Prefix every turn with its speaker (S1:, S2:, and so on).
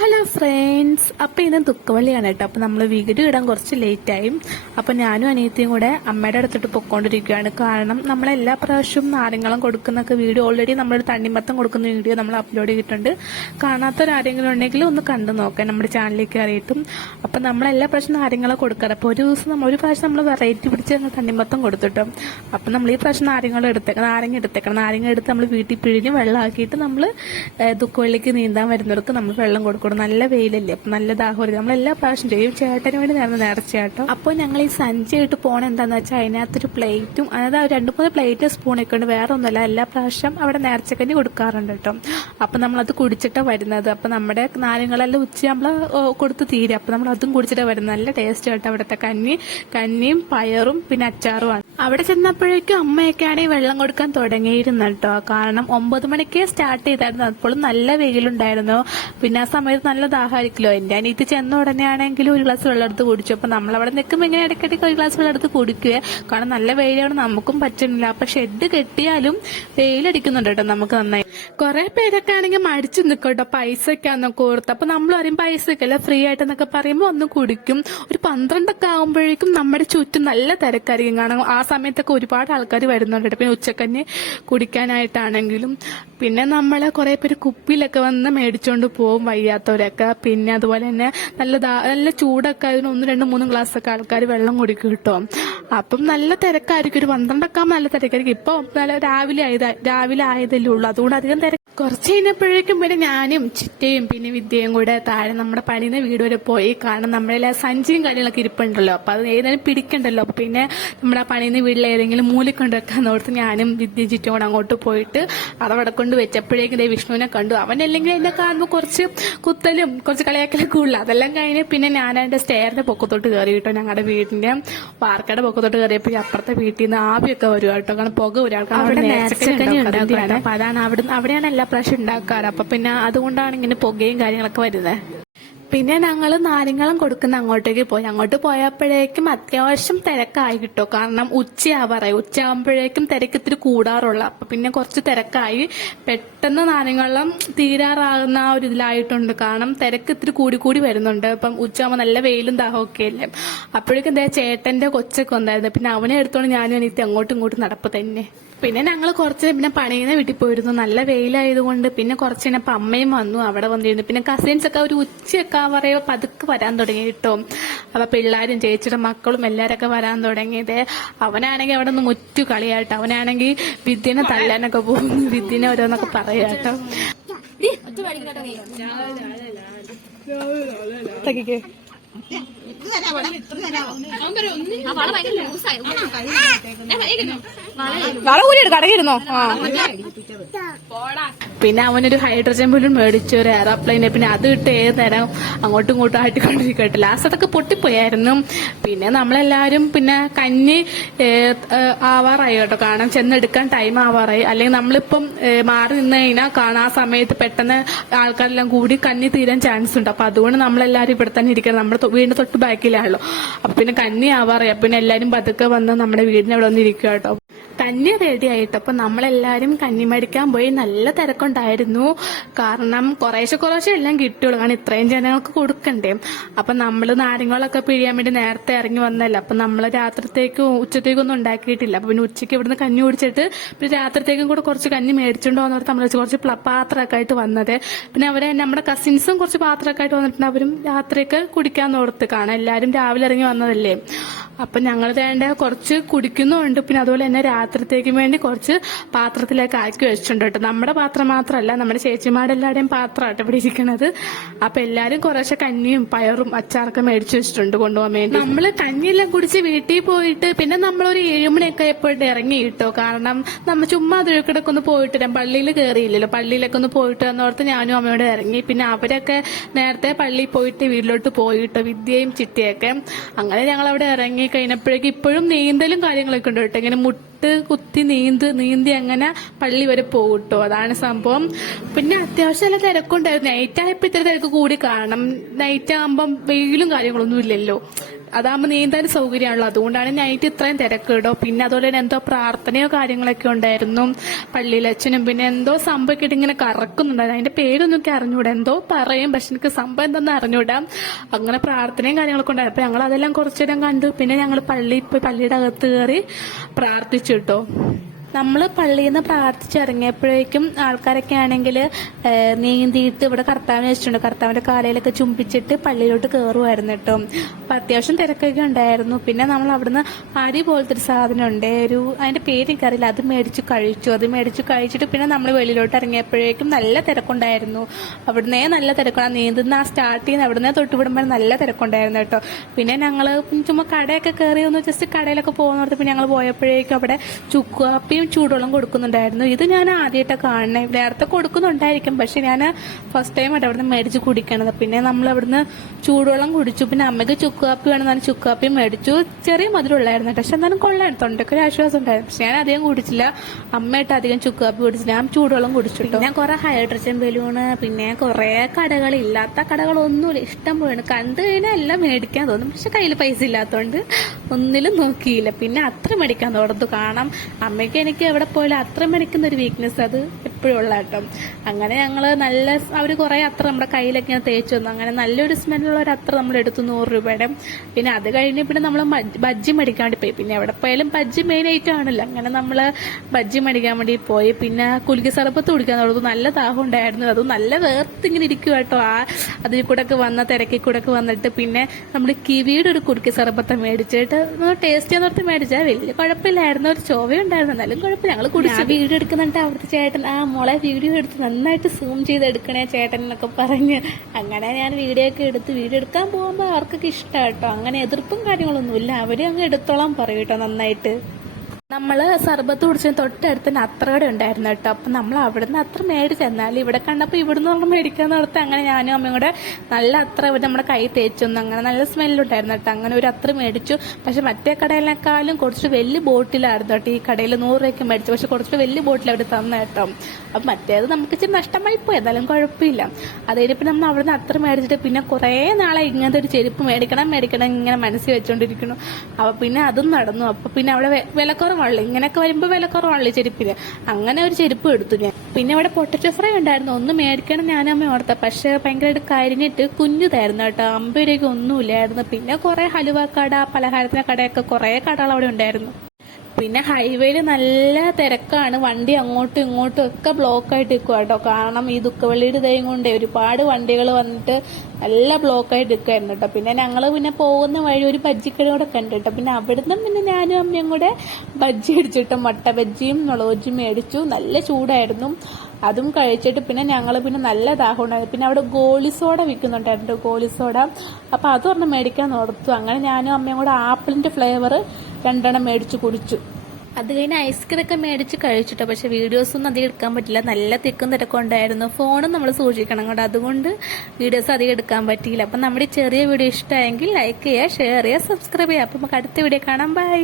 S1: Hello friends അപ്പം ഇന്ന് തുക്കവള്ളിയാണ് കേട്ടോ. അപ്പം നമ്മൾ വീട് ഇടാൻ കുറച്ച് ലേറ്റായി അപ്പം ഞാനും അനിയത്തിയും കൂടെ അമ്മയുടെ അടുത്തിട്ട് പൊക്കോണ്ടിരിക്കുകയാണ്. കാരണം നമ്മൾ എല്ലാ പ്രാവശ്യവും നാരങ്ങളും കൊടുക്കുന്നൊക്കെ വീഡിയോ ഓൾറെഡി നമ്മളൊരു തണ്ണിമത്തം കൊടുക്കുന്ന വീഡിയോ നമ്മൾ അപ്ലോഡ് ചെയ്തിട്ടുണ്ട്. കാണാത്തൊരാരെങ്കിലും ഉണ്ടെങ്കിൽ ഒന്ന് കണ്ടു നോക്കാം. നമ്മുടെ ചാനലിലേക്ക് കയറിയിട്ടും അപ്പം നമ്മൾ എല്ലാ പ്രാവശ്യം നാരങ്ങളും കൊടുക്കാറ്. അപ്പോൾ ഒരു ദിവസം നമ്മൾ ഒരു പ്രാവശ്യം നമ്മൾ വെറൈറ്റി പിടിച്ച് നമ്മൾ തണ്ണിമത്തം കൊടുത്തിട്ടോ. അപ്പം നമ്മൾ ഈ പ്രാവശ്യം നാരങ്ങൾ എടുത്തേക്കണം നാരങ്ങ എടുത്തേക്കണം. നാരങ്ങ എടുത്ത് നമ്മൾ വീട്ടിൽ പിഴിഞ്ഞ് വെള്ളമാക്കിയിട്ട് നമ്മൾ ദുഃഖവള്ളിക്ക് നീന്താൻ വരുന്നവർക്ക് നമ്മൾ വെള്ളം കൊടുക്കണം നല്ല വെയിലല്ലേ? അപ്പം നല്ല ദാഹം നമ്മൾ എല്ലാ പ്രാവശ്യം ചെയ്യും. ചേട്ടന് വേണ്ടി നേർന്ന് നേർച്ചയാട്ടോ അപ്പോൾ ഞങ്ങൾ ഈ സഞ്ചിയായിട്ട് പോണ എന്താന്ന് വെച്ചാൽ അതിനകത്തൊരു പ്ലേറ്റും അതായത് ആ രണ്ട് മൂന്ന് പ്ലേറ്റും സ്പൂണൊക്കെ ഉണ്ട്. വേറെ ഒന്നുമല്ല എല്ലാ പ്രാവശ്യം അവിടെ നേർച്ചക്കഞ്ഞി കൊടുക്കാറുണ്ട് കേട്ടോ. അപ്പം നമ്മളത് കുടിച്ചിട്ടാണ് വരുന്നത്. അപ്പം നമ്മുടെ നാരങ്ങളെല്ലാം നമ്മൾ കൊടുത്ത് തീരും. അപ്പം നമ്മൾ അതും കുടിച്ചിട്ടാണ് വരുന്നത്. നല്ല ടേസ്റ്റ് കേട്ടോ അവിടുത്തെ കഞ്ഞി. കഞ്ഞിയും പയറും പിന്നെ അച്ചാറുമാണ് അവിടെ ചെന്നപ്പോഴേക്കും അമ്മയൊക്കെ വെള്ളം കൊടുക്കാൻ തുടങ്ങിയിരുന്നു കേട്ടോ കാരണം ഒമ്പത് മണിക്ക് സ്റ്റാർട്ട് ചെയ്തായിരുന്നു. അപ്പോഴും നല്ല വെയിലുണ്ടായിരുന്നു. പിന്നെ ആ സമയത്ത് നല്ല ദാഹമായിരിക്കുമല്ലോ എന്റെ അനിയത്തി ചെന്ന ഉടനെ ഒരു ഗ്ലാസ് വെള്ളം എടുത്ത് കുടിച്ചു. അപ്പം നമ്മളവിടെ നിൽക്കുമ്പോൾ ഇങ്ങനെ ഇടയ്ക്കിടയ്ക്ക് ഒരു ഗ്ലാസ് വെള്ളം എടുത്ത് കുടിക്കുക കാരണം നല്ല വെയിലാണ്. നമുക്കും പറ്റുന്നില്ല. അപ്പൊ ഷെഡ് കെട്ടിയാലും വെയിലടിക്കുന്നുണ്ട് കേട്ടോ നമുക്ക് നന്നായി. കുറെ പേരൊക്കെ ആണെങ്കിൽ മടിച്ചു നിൽക്കും കേട്ടോ. പൈസ ഒക്കെ ആണെന്നൊക്കെ ഓർത്ത്. അപ്പൊ നമ്മൾ പറയും പൈസ ഒക്കെ അല്ല ഫ്രീ ആയിട്ടെന്നൊക്കെ പറയുമ്പോൾ ഒന്ന് കുടിക്കും. ഒരു പന്ത്രണ്ടൊക്കെ ആകുമ്പോഴേക്കും നമ്മുടെ ചുറ്റും നല്ല തിരക്കായിരിക്കും. കാരണം ആ സമയത്തൊക്കെ ഒരുപാട് ആൾക്കാർ വരുന്നുണ്ട്. പിന്നെ ഉച്ചക്കഞ്ഞ് കുടിക്കാനായിട്ടാണെങ്കിലും പിന്നെ നമ്മളെ കുറെ പേര് കുപ്പിയിലൊക്കെ വന്ന് മേടിച്ചോണ്ട് പോകും വയ്യാത്തവരൊക്കെ. പിന്നെ അതുപോലെ തന്നെ നല്ല നല്ല ചൂടൊക്കെ അതിന് ഒന്ന് രണ്ട് മൂന്ന് ഗ്ലാസ് ഒക്കെ ആൾക്കാർ വെള്ളം കുടിക്കും കിട്ടും. അപ്പം നല്ല തിരക്കായിരിക്കും. ഒരു പന്ത്രണ്ടൊക്കെ നല്ല തിരക്കായിരിക്കും. ഇപ്പൊ നല്ല രാവിലെ ആയത് രാവിലെ ആയതല്ലേ ഉള്ളൂ. അതുകൊണ്ട് അധികം തിരക്ക് കുറച്ച് കഴിഞ്ഞപ്പോഴേക്കും പിന്നെ ഞാനും ചിറ്റയും പിന്നെ വിദ്യയും കൂടെ താഴെ നമ്മുടെ പണിയുന്ന വീട് വരെ പോയി കാരണം നമ്മളെ സഞ്ചിയും കാര്യങ്ങളൊക്കെ ഇരിപ്പുണ്ടല്ലോ. അപ്പൊ അത് ഏതായാലും പിടിക്കണ്ടല്ലോ. പിന്നെ നമ്മുടെ പണിയുന്ന വീട്ടിൽ ഏതെങ്കിലും മൂലക്കൊണ്ട് വെക്കാൻ ഓർത്ത് ഞാനും വിദ്യ ചിറ്റും കൂടെ അങ്ങോട്ട് പോയിട്ട് അതവിടെ കൊണ്ട് വെച്ചപ്പോഴേക്കും ദേ വിഷ്ണുവിനെ കണ്ടു. അവനല്ലെങ്കിൽ എന്നെ കാണുമ്പോൾ കുറച്ച് കുത്തലും കുറച്ച് കളിയാക്കലൊക്കെ ഉള്ളു. അതെല്ലാം കഴിഞ്ഞ് പിന്നെ ഞാൻ അതിന്റെ സ്റ്റെയറിന്റെ പൊക്കത്തോട്ട് കയറി കേട്ടോ. ഞങ്ങളുടെ വീടിന്റെ വാർക്കയുടെ പൊക്കത്തോട്ട് കയറിയപ്പോൾ അപ്പുറത്തെ വീട്ടിൽ നിന്ന് ആവിയൊക്കെ വരും കേട്ടോ. കാരണം പുക ഒരാൾക്ക് അതാണ് അവിടെ അവിടെയാണ് എല്ലാ പ്രാവശ്യം ഉണ്ടാക്കാറ്. അപ്പൊ പിന്നെ അതുകൊണ്ടാണ് ഇങ്ങനെ പുകയും കാര്യങ്ങളൊക്കെ വരുന്നത് പിന്നെ ഞങ്ങൾ നാരങ്ങളും കൊടുക്കുന്ന അങ്ങോട്ടേക്ക് പോയി. അങ്ങോട്ട് പോയപ്പോഴേക്കും അത്യാവശ്യം തിരക്കായി കിട്ടോ കാരണം ഉച്ചയാവാറായി ഉച്ചയാകുമ്പോഴേക്കും തിരക്ക് ഇത്തിരി കൂടാറുള്ള. അപ്പൊ പിന്നെ കുറച്ച് തിരക്കായി. പെട്ടെന്ന് നാരങ്ങളും തീരാറാകുന്ന ആ ഒരു ഇതിലായിട്ടുണ്ട്. കാരണം തിരക്ക് ഇത്തിരി കൂടി കൂടി വരുന്നുണ്ട്. ഇപ്പം ഉച്ചയാകുമ്പോൾ നല്ല വെയിലും ദാഹമൊക്കെ അല്ലേ? അപ്പോഴേക്കും എന്താ ചേട്ടന്റെ കൊച്ചൊക്കെ ഉണ്ടായിരുന്നു പിന്നെ അവനെ എടുത്തോണ്ട് ഞാനും എനിക്ക് അങ്ങോട്ടും ഇങ്ങോട്ടും നടപ്പ് തന്നെ. പിന്നെ ഞങ്ങൾ കുറച്ച് പിന്നെ പണിയുന്ന വീട്ടിൽ പോയിരുന്നു. നല്ല വെയിലായതുകൊണ്ട് പിന്നെ കുറച്ച് കഴിഞ്ഞപ്പോൾ അമ്മയും വന്നു. അവിടെ വന്നിരുന്നു. പിന്നെ കസിൻസ് ഒക്കെ ഒരു ഉച്ചയൊക്കെ പറയുമ്പോൾ പതുക്കെ വരാൻ തുടങ്ങി കേട്ടോ. അപ്പൊ പിള്ളേരും ചേച്ചിയുടെ മക്കളും എല്ലാരൊക്കെ വരാൻ തുടങ്ങിയത്. അവനാണെങ്കിൽ അവിടെ നിന്ന് മുറ്റു കളിയാട്ടോ. അവനാണെങ്കിൽ വിദ്യനെ തല്ലാനൊക്കെ പോകും. വിദ്യനെ ഓരോന്നൊക്കെ പറയാട്ടോ തകിക്കേ വള കൂടി കടകിരുന്നോ പിന്നെ അവനൊരു ഹൈഡ്രജൻ ബലൂൺ മേടിച്ചു ഒരു എയറോപ്ലെയിനെ പിന്നെ അത് ഇട്ട് ഏത് നേരം അങ്ങോട്ടും ഇങ്ങോട്ടും ആട്ടിക്കൊണ്ടിരിക്കട്ടെ. ലാസ്റ്റ് അതൊക്കെ പൊട്ടിപ്പോയായിരുന്നു. പിന്നെ നമ്മളെല്ലാരും പിന്നെ കഞ്ഞി ആവാറായി കേട്ടോ. കാരണം ചെന്നെടുക്കാൻ ടൈം ആവാറായി. അല്ലെങ്കിൽ നമ്മളിപ്പം മാറി നിന്ന് കഴിഞ്ഞാൽ കാണാൻ ആ സമയത്ത് പെട്ടെന്ന് ആൾക്കാരെല്ലാം കൂടി കഞ്ഞി തീരാൻ ചാൻസ് ഉണ്ട്. അപ്പൊ അതുകൊണ്ട് നമ്മളെല്ലാരും ഇവിടെ തന്നെ ഇരിക്കണം. നമ്മുടെ വീടിന്റെ തൊട്ട് ബാക്കിലാണല്ലോ. അപ്പൊ പിന്നെ കഞ്ഞി ആവാറായി. പിന്നെ എല്ലാരും പതുക്കെ വന്ന് നമ്മുടെ വീടിന് അവിടെ വന്ന് ഇരിക്കുക കേട്ടോ. കഞ്ഞി റെഡി ആയിട്ട് അപ്പൊ നമ്മളെല്ലാരും കഞ്ഞി മേടിക്കാൻ പോയി നല്ല തിരക്കുണ്ടായിരുന്നു. കാരണം കുറേശ്ശെ കുറേശ്ശെ എല്ലാം കിട്ടുള്ളൂ. കാരണം ഇത്രയും ജനങ്ങൾക്ക് കൊടുക്കണ്ടേ. അപ്പൊ നമ്മൾ നാരങ്ങളൊക്കെ പിഴിയാൻ വേണ്ടി നേരത്തെ ഇറങ്ങി വന്നല്ലോ. അപ്പൊ നമ്മൾ രാത്രിത്തേക്കും ഉച്ചത്തേക്കൊന്നും ഉണ്ടാക്കിയിട്ടില്ല. അപ്പൊ പിന്നെ ഉച്ചയ്ക്ക് ഇവിടുന്ന് കഞ്ഞി കുടിച്ചിട്ട് പിന്നെ രാത്രിത്തേക്കും കൂടെ കുറച്ച് കഞ്ഞി മേടിച്ചുകൊണ്ട് വന്നവർ നമ്മൾ കുറച്ച് പാത്രമൊക്കെ ആയിട്ട് വന്നത്. പിന്നെ അവരെ നമ്മുടെ കസിൻസും കുറച്ച് പാത്രമൊക്കെ ആയിട്ട് വന്നിട്ടുണ്ട്. അവരും രാത്രിയൊക്കെ കുടിക്കാൻ ഓർത്ത് കാണാം. എല്ലാരും രാവിലെ ഇറങ്ങി വന്നതല്ലേ. അപ്പൊ ഞങ്ങൾ വേണ്ട കുറച്ച് കുടിക്കുന്നുണ്ട് പിന്നെ അതുപോലെ തന്നെ രാത്രിത്തേക്കും വേണ്ടി കുറച്ച് പാത്രത്തിലേക്ക് ആക്കി വെച്ചിട്ടുണ്ട് കേട്ടോ. നമ്മുടെ പാത്രം മാത്രമല്ല നമ്മുടെ ചേച്ചിമാരുടെ എല്ലാവരുടെയും പാത്രമായിട്ട് ഇവിടെ ഇരിക്കണത്. അപ്പൊ എല്ലാരും കുറേശ്ശെ കഞ്ഞിയും പയറും അച്ചാറൊക്കെ മേടിച്ചു വെച്ചിട്ടുണ്ട് കൊണ്ടുപോകാൻ വേണ്ടി. നമ്മൾ കഞ്ഞിയെല്ലാം കുടിച്ച് വീട്ടിൽ പോയിട്ട് പിന്നെ നമ്മളൊരു ഏഴുമണിയൊക്കെ എപ്പോഴും ഇറങ്ങി കിട്ടോ. കാരണം നമ്മൾ ചുമ്മാ അതിഴക്കിടക്ക് ഒന്ന് പോയിട്ട് വരാം. പള്ളിയിൽ കയറിയില്ലല്ലോ. പള്ളിയിലൊക്കെ ഒന്ന് പോയിട്ട് വന്നോർത്ത് ഞാനും അമ്മയോട് ഇറങ്ങി. പിന്നെ അവരൊക്കെ നേരത്തെ പള്ളിയിൽ പോയിട്ട് വീട്ടിലോട്ട് പോയിട്ട് വിദ്യയും ചിട്ടിയൊക്കെ. അങ്ങനെ ഞങ്ങൾ അവിടെ ഇറങ്ങി കഴിഞ്ഞപ്പോഴേക്കും ഇപ്പോഴും നീന്തലും കാര്യങ്ങളൊക്കെ ഉണ്ട് കേട്ടോ. ഇങ്ങനെ മുട്ട് കുത്തി നീന്ത് നീന്തി അങ്ങനെ പള്ളി വരെ പോകും കേട്ടോ. അതാണ് സംഭവം. പിന്നെ അത്യാവശ്യം നല്ല തിരക്കുണ്ടായിരുന്നു. നൈറ്റ് ആയപ്പോ ഇത്ര തിരക്ക് കൂടി കാണണം. നൈറ്റ് ആകുമ്പം വെയിലും കാര്യങ്ങളൊന്നും ഇല്ലല്ലോ. അതാകുമ്പോൾ നീന്താൻ സൗകര്യമാണല്ലോ. അതുകൊണ്ടാണ് നൈറ്റ് ഇത്രയും തിരക്ക് കേട്ടോ പിന്നെ അതുപോലെ തന്നെ എന്തോ പ്രാർത്ഥനയോ കാര്യങ്ങളൊക്കെ ഉണ്ടായിരുന്നു. പള്ളിയിലച്ഛനും പിന്നെ എന്തോ സംഭവിക്കിട്ട് ഇങ്ങനെ കറക്കുന്നുണ്ടായിരുന്നു അതിന്റെ പേരൊന്നും എനിക്ക് അറിഞ്ഞൂടാ. എന്തോ പറയും പക്ഷെ എനിക്ക് സംഭവം എന്തെന്ന് അറിഞ്ഞൂടാ. അങ്ങനെ പ്രാർത്ഥനയും കാര്യങ്ങളൊക്കെ ഉണ്ടായിരുന്നു അപ്പൊ ഞങ്ങൾ അതെല്ലാം കുറച്ചു നേരം കണ്ടു. പിന്നെ ഞങ്ങൾ പള്ളിയിൽ പോയി പള്ളിയുടെ അകത്ത് കയറി പ്രാർത്ഥിച്ചു കേട്ടോ. നമ്മൾ പള്ളിയിൽ നിന്ന് പ്രാർത്ഥിച്ചിറങ്ങിയപ്പോഴേക്കും ആൾക്കാരൊക്കെ ആണെങ്കിൽ നീന്തിയിട്ട് ഇവിടെ കർത്താവിനെ വെച്ചിട്ടുണ്ട്. കർത്താവിന്റെ കാലയിലൊക്കെ ചുംബിച്ചിട്ട് പള്ളിയിലോട്ട് കയറുമായിരുന്നു കേട്ടോ. അപ്പം അത്യാവശ്യം തിരക്കൊക്കെ ഉണ്ടായിരുന്നു. പിന്നെ നമ്മൾ അവിടുന്ന് അരി പോലത്തെ ഒരു സാധനം ഉണ്ട്. ഒരു അതിന്റെ പേര് എനിക്കറിയില്ല. അത് മേടിച്ച് കഴിച്ചു. അത് മേടിച്ച് കഴിച്ചിട്ട് പിന്നെ നമ്മൾ വെളിയിലോട്ട് ഇറങ്ങിയപ്പോഴേക്കും നല്ല തിരക്കുണ്ടായിരുന്നു. അവിടുന്നേ നല്ല തിരക്കാണ്. നീന്തുന്ന ആ സ്റ്റാർട്ട് ചെയ്യുന്ന അവിടുന്ന് തൊട്ട് വിടുമ്പോൾ നല്ല തിരക്കുണ്ടായിരുന്നു കേട്ടോ. പിന്നെ ഞങ്ങൾ ചുമ്മാ കടയൊക്കെ കയറി ഒന്ന് ജസ്റ്റ് കടയിലൊക്കെ പോകുന്നിടത്ത് പിന്നെ ഞങ്ങൾ പോയപ്പോഴേക്കും അവിടെ ചുക്കുകാപ്പിയും ചൂടുവെള്ളം കൊടുക്കുന്നുണ്ടായിരുന്നു. ഇത് ഞാൻ ആദ്യമായിട്ടാണ് കാണുന്നത് നേരത്തെ കൊടുക്കുന്നുണ്ടായിരിക്കും പക്ഷെ ഞാൻ ഫസ്റ്റ് ടൈം ആയിട്ട് അവിടുന്ന് മേടിച്ച് കുടിക്കണത്. പിന്നെ നമ്മൾ അവിടുന്ന് ചൂടുവെള്ളം കുടിച്ചു. പിന്നെ അമ്മയ്ക്ക് ചുക്കുകാപ്പി വേണമെന്നാണ് ചുക്കാപ്പി മേടിച്ചു. ചെറിയ മധുരമുള്ളായിരുന്നു പക്ഷെ എന്നാലും കൊള്ളായിരുന്നു. തൊണ്ടയ്ക്ക് ഒരു ആശ്വാസം ഉണ്ടായിരുന്നു. പക്ഷെ ഞാൻ അധികം കുടിച്ചില്ല. അമ്മയായിട്ട് അധികം ചുക്കാപ്പി കുടിച്ചു. ഞാൻ ചൂടുവെള്ളം കുടിച്ചു ഞാൻ കുറെ ഹൈഡ്രജൻ ബലൂണ് പിന്നെ കുറെ കടകൾ ഇല്ലാത്ത കടകളൊന്നുമില്ല. ഇഷ്ടം പോയാണ് കണ്ടു കഴിഞ്ഞാൽ എല്ലാം മേടിക്കാൻ തോന്നും. പക്ഷെ കയ്യിൽ പൈസ ഇല്ലാത്തതുകൊണ്ട് ഒന്നിലും നോക്കിയില്ല. പിന്നെ അത്ര മേടിക്കാൻ തോർത്തു കാണാം അമ്മയ്ക്ക് എനിക്ക് എവിടെ പോയാലും അത്ര മണിക്കുന്ന ഒരു വീക്ക്നെസ് അത് എപ്പോഴും ഉള്ള കേട്ടോ. അങ്ങനെ ഞങ്ങൾ നല്ല അവർ കുറേ അത്ര നമ്മുടെ കയ്യിലൊക്കെ ഞാൻ തേച്ച് വന്നു. അങ്ങനെ നല്ലൊരു സ്മെല്ലുള്ള ഒരു അത്ര നമ്മൾ എടുത്തു നൂറ് രൂപയുടെ. പിന്നെ അത് കഴിഞ്ഞ് പിന്നെ നമ്മൾ ബജ്ജി മേടിക്കാൻ വേണ്ടി പോയി. പിന്നെ എവിടെ പോയാലും ബജ്ജി മെയിൻ ഐറ്റം ആണല്ലോ. അങ്ങനെ നമ്മൾ ബജ്ജി മേടിക്കാൻ വേണ്ടി പോയി. പിന്നെ കുലുക്കി സർബത്ത് കുടിക്കാൻ തുടങ്ങി നല്ല ദാഹം ഉണ്ടായിരുന്നു. അത് നല്ല വേർത്തിങ്ങനെ ഇരിക്കും കേട്ടോ. ആ അതിൽ കൂടെ ഒക്കെ വന്ന തിരക്കിൽ കൂടെ ഒക്കെ വന്നിട്ട് പിന്നെ നമ്മൾ കിവിയുടെ ഒരു കുടുക്കി സർബത്ത് മേടിച്ചിട്ട് ടേസ്റ്റ് ചെയ്യാൻ മേടിച്ചാൽ വലിയ കുഴപ്പമില്ലായിരുന്നു. ഒരു ചോവയുണ്ടായിരുന്നു എന്നാലും കുഴപ്പമില്ല. ഞങ്ങൾ കുടിച്ചു വീട് എടുക്കുന്നുണ്ട് അവിടുത്തെ ചേട്ടൻ. ആ മോളെ വീഡിയോ എടുത്ത് നന്നായിട്ട് സൂം ചെയ്ത് എടുക്കണേ ചേട്ടൻ എന്നൊക്കെ പറഞ്ഞ്. അങ്ങനെ ഞാൻ വീഡിയോ ഒക്കെ എടുത്ത് വീഡിയോ എടുക്കാൻ പോകുമ്പോൾ അവർക്കൊക്കെ ഇഷ്ടമാണ് അങ്ങനെ എതിർപ്പും കാര്യങ്ങളൊന്നുമില്ല. അവരും അങ്ങ് എടുത്തോളാം പറയും കേട്ടോ നന്നായിട്ട്. നമ്മൾ സർബത്ത് കുടിച്ചതിന് തൊട്ടടുത്ത് അത്രകട ഉണ്ടായിരുന്നു കേട്ടോ. അപ്പം നമ്മൾ അവിടുന്ന് അത്ര മേടിച്ച് ചെന്നാൽ ഇവിടെ കണ്ടപ്പോൾ ഇവിടുന്ന് നമ്മൾ മേടിക്കാന്ന് ഓർത്ത് അങ്ങനെ ഞാനും അമ്മയും കൂടെ നല്ല അത്ര നമ്മുടെ കൈ തേച്ചൊന്നും അങ്ങനെ നല്ല സ്മെല്ലുണ്ടായിരുന്നു കേട്ടോ. അങ്ങനെ ഒരു അത്ര മേടിച്ചു. പക്ഷെ മറ്റേ കടയിലേക്കാളും കുറച്ച് വലിയ ബോട്ടിലായിരുന്നു കേട്ടോ. ഈ കടയിൽ നൂറ് രൂപയ്ക്ക് മേടിച്ചു. പക്ഷെ കുറച്ച് വലിയ ബോട്ടിൽ അവിടെ തന്ന കേട്ടോ. അപ്പം മറ്റേത് നമുക്ക് ഇച്ചിരി നഷ്ടമായി പോയി. എന്നാലും കുഴപ്പമില്ല. അത് കഴിഞ്ഞപ്പോൾ നമ്മൾ അവിടുന്ന് അത്ര മേടിച്ചിട്ട് പിന്നെ കുറേ നാളെ ഇങ്ങനത്തെ ഒരു ചെരുപ്പ് മേടിക്കണം മേടിക്കണം ഇങ്ങനെ മനസ്സിൽ വെച്ചുകൊണ്ടിരിക്കുന്നു അപ്പോൾ പിന്നെ അതും നടന്നു. അപ്പോൾ പിന്നെ അവിടെ വെ- വിലക്കുറവാണല്ലോ ഇങ്ങനെയൊക്കെ വരുമ്പോൾ വില കുറവാണല്ലോ ചെരുപ്പിന് അങ്ങനെ ഒരു ചെരുപ്പ് എടുത്തു ഞാൻ. പിന്നെ ഇവിടെ പൊട്ടറ്റോ ഫ്രൈ ഉണ്ടായിരുന്നു. ഒന്ന് മേടിക്കണം ഞാൻ അമ്മ ഓർത്ത. പക്ഷെ ഭയങ്കരമായിട്ട് കരിഞ്ഞിട്ട് കുഞ്ഞുതായിരുന്നു കേട്ടോ. അമ്പത് രൂപയ്ക്ക് ഒന്നുമില്ലായിരുന്നു. പിന്നെ കുറെ ഹലുവ കട പലഹാരത്തിന്റെ കടയൊക്കെ കുറെ കടകൾ അവിടെ ഉണ്ടായിരുന്നു. പിന്നെ ഹൈവേയിൽ നല്ല തിരക്കാണ്. വണ്ടി അങ്ങോട്ടും ഇങ്ങോട്ടും ഒക്കെ ബ്ലോക്ക് ആയിട്ട് നിൽക്കുക കേട്ടോ. കാരണം ഈ ദുഃഖവെള്ളിയുടെ ഇതേയും കൊണ്ടേ ഒരുപാട് വണ്ടികൾ വന്നിട്ട് നല്ല ബ്ലോക്ക് ആയിട്ട് നിൽക്കുമായിരുന്നു കേട്ടോ. പിന്നെ ഞങ്ങൾ പിന്നെ പോകുന്ന വഴി ഒരു ബജ്ജിക്കട കൂടെ കണ്ടു കേട്ടോ. പിന്നെ അവിടുന്ന് പിന്നെ ഞാനും അമ്മയും കൂടെ ബജ്ജി അടിച്ചിട്ട് മട്ട ബജ്ജിയും മുളക് മേടിച്ചു. നല്ല ചൂടായിരുന്നു. അതും കഴിച്ചിട്ട് പിന്നെ ഞങ്ങൾ പിന്നെ നല്ല ദാഹം ഉണ്ടായിരുന്നു പിന്നെ അവിടെ ഗോളി സോഡ വിൽക്കുന്നുണ്ടായിരുന്നു ഗോളി സോഡ. അപ്പോൾ പറഞ്ഞ് മേടിക്കാൻ ഓർത്തു. അങ്ങനെ ഞാനും അമ്മയും കൂടെ ആപ്പിളിന്റെ ഫ്ലേവർ രണ്ടെണ്ണം മേടിച്ച് കുടിച്ചു. അത് കഴിഞ്ഞ് ഐസ്ക്രീം ഒക്കെ മേടിച്ച് കഴിച്ചിട്ടോ. പക്ഷെ വീഡിയോസ് ഒന്നും അധികം എടുക്കാൻ പറ്റില്ല. നല്ല തിക്കും തിരക്കും ഉണ്ടായിരുന്നു. ഫോണും നമ്മൾ സൂക്ഷിക്കണം കേട്ടോ. അതുകൊണ്ട് വീഡിയോസ് അധികം എടുക്കാൻ പറ്റിയില്ല. അപ്പം നമ്മുടെ ചെറിയ വീഡിയോ ഇഷ്ടമായെങ്കിൽ ലൈക്ക് ചെയ്യുക ഷെയർ ചെയ്യുക സബ്സ്ക്രൈബ് ചെയ്യുക. അപ്പം നമുക്ക് അടുത്ത വീഡിയോ കാണാം. ബൈ